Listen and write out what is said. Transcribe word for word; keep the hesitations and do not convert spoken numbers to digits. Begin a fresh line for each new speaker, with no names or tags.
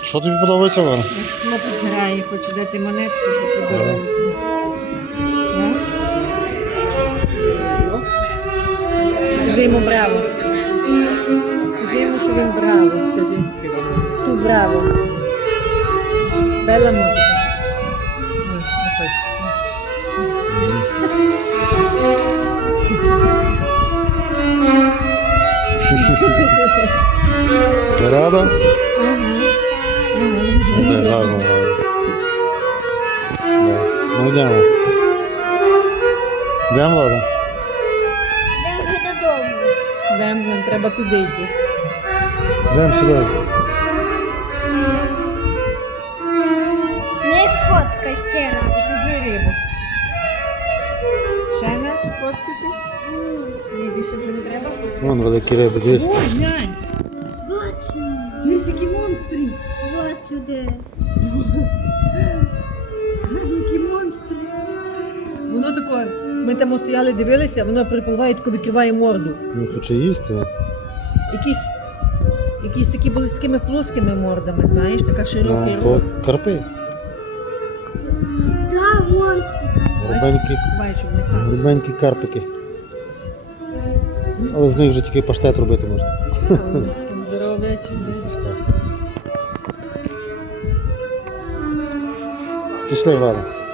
Що тобі подобається, Лана?
Хлопець грає, хоче дати монетку, щоб подобається. Скажи йому браво. Скажи йому, що він браво. Скажи. Ту браво. Бела музика. Ні, не хоче.
Ти рада?
Ага.
Так, гарно, гарно. Ну йдемо. Йдемо, Лада?
Йдемо вже додому.
Йдемо, нам треба туди йти.
Йдемо сюди.
Не фотка стіра.
Покажи рибу. Ще нас сфоткати? Ні, більше вже не треба фоткати.
Вон великі риби, дивись.
О, глянь!
Бачу.
Дивись, які монстри!
Бачу де.
Які монстри! Воно таке, ми там стояли, дивилися, воно припливає, тако відкриває морду.
Він хоче їсти.
Якісь, якісь такі були з такими плоскими мордами, знаєш, така широка
Ну,
рота.
то карпи.
Да, монстр.
Грубенькі,
Бачиш, в них так.
грубенькі карпики. Але з них вже тільки паштет робити можна.
Здоровечі.
Ось так. Пішли, Валя.